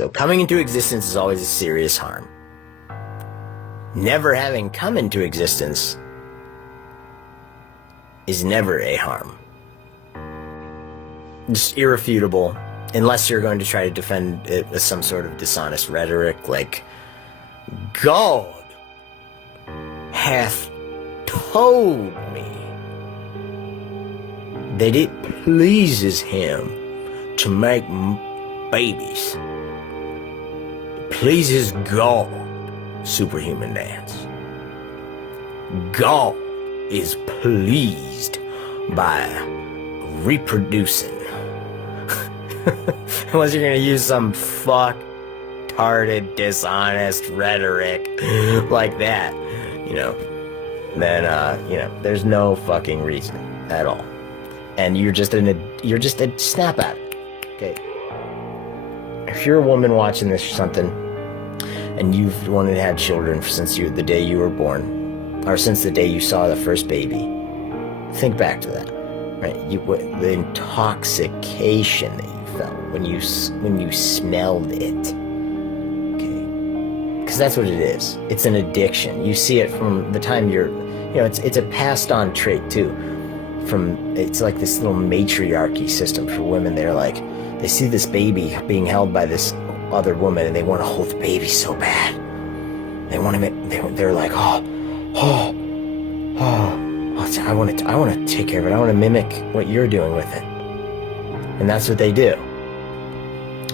So coming into existence is always a serious harm. Never having come into existence is never a harm. It's irrefutable, unless you're going to try to defend it with some sort of dishonest rhetoric like, God hath told me that it pleases him to make babies. It pleases God. Superhuman dance. God is pleased by reproducing. Unless you're gonna use some fuck-tarded, dishonest rhetoric like that, then there's no fucking reason at all, and you're just a snap at it. Okay, if you're a woman watching this or something, and you've wanted to have children since the day you were born, or since the day you saw the first baby, think back to that, right? The intoxication that you felt when you smelled it, okay? Because that's what it is. It's an addiction. You see it from the time it's a passed on trait too. It's like this little matriarchy system for women. They see this baby being held by this other woman, and they want to hold the baby so bad. They're like, I want to take care of it. I want to mimic what you're doing with it. And that's what they do.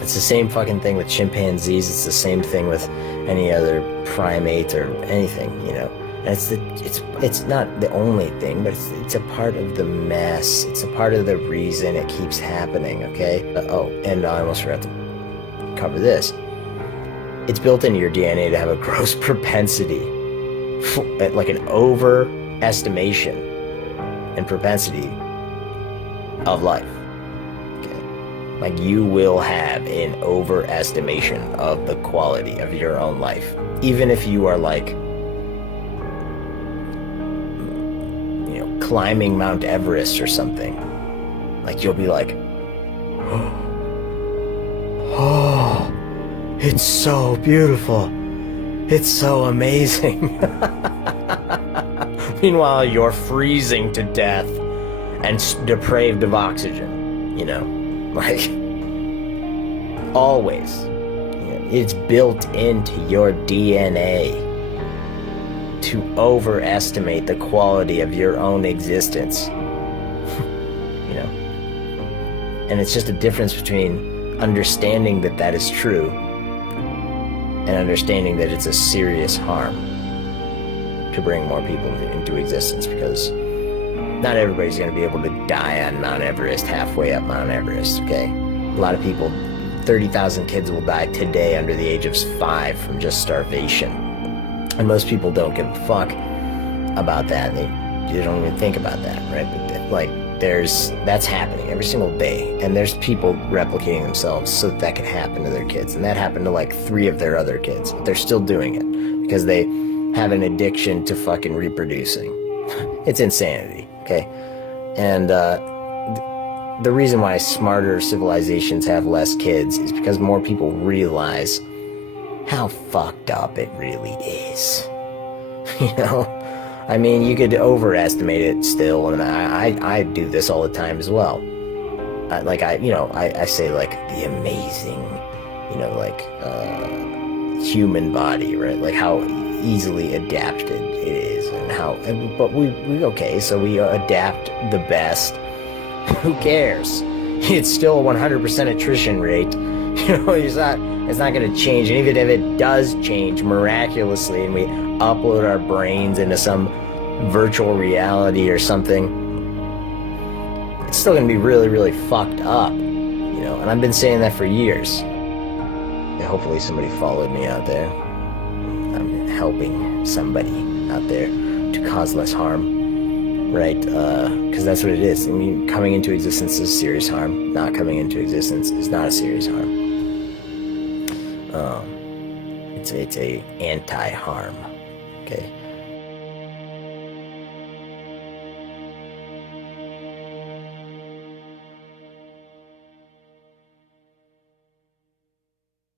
It's the same fucking thing with chimpanzees. It's the same thing with any other primate or anything, And it's not the only thing, but it's a part of the mess. It's a part of the reason it keeps happening, okay? And I almost forgot to cover this. It's built into your DNA to have a gross propensity, like an overestimation and propensity of life. Okay? Like you will have an overestimation of the quality of your own life. Even if you are climbing Mount Everest or something. Like you'll be like, oh, it's so beautiful. It's so amazing. Meanwhile, you're freezing to death and depraved of oxygen, always. It's built into your DNA to overestimate the quality of your own existence. And it's just a difference between understanding that is true and understanding that it's a serious harm to bring more people into existence, because not everybody's going to be able to die on Mount Everest, halfway up Mount Everest, okay? A lot of people, 30,000 kids will die today under the age of 5 from just starvation. And most people don't give a fuck about that. They don't even think about that, right? But that's happening every single day. And there's people replicating themselves so that can happen to their kids. And that happened to 3 of their other kids. But they're still doing it because they have an addiction to fucking reproducing. It's insanity, okay? And the reason why smarter civilizations have less kids is because more people realize how fucked up it really is. I mean, you could overestimate it still, and I do this all the time as well. I say the amazing, human body, right? Like how easily adapted it is, and but we so we adapt the best. Who cares? It's still a 100% attrition rate. It's not going to change. And even if it does change miraculously and we upload our brains into some virtual reality or something, it's still going to be really, really fucked up. And I've been saying that for years. And hopefully somebody followed me out there. I'm helping somebody out there to cause less harm, right? Because that's what it is. I mean, coming into existence is serious harm. Not coming into existence is not a serious harm. It's a anti-harm, okay?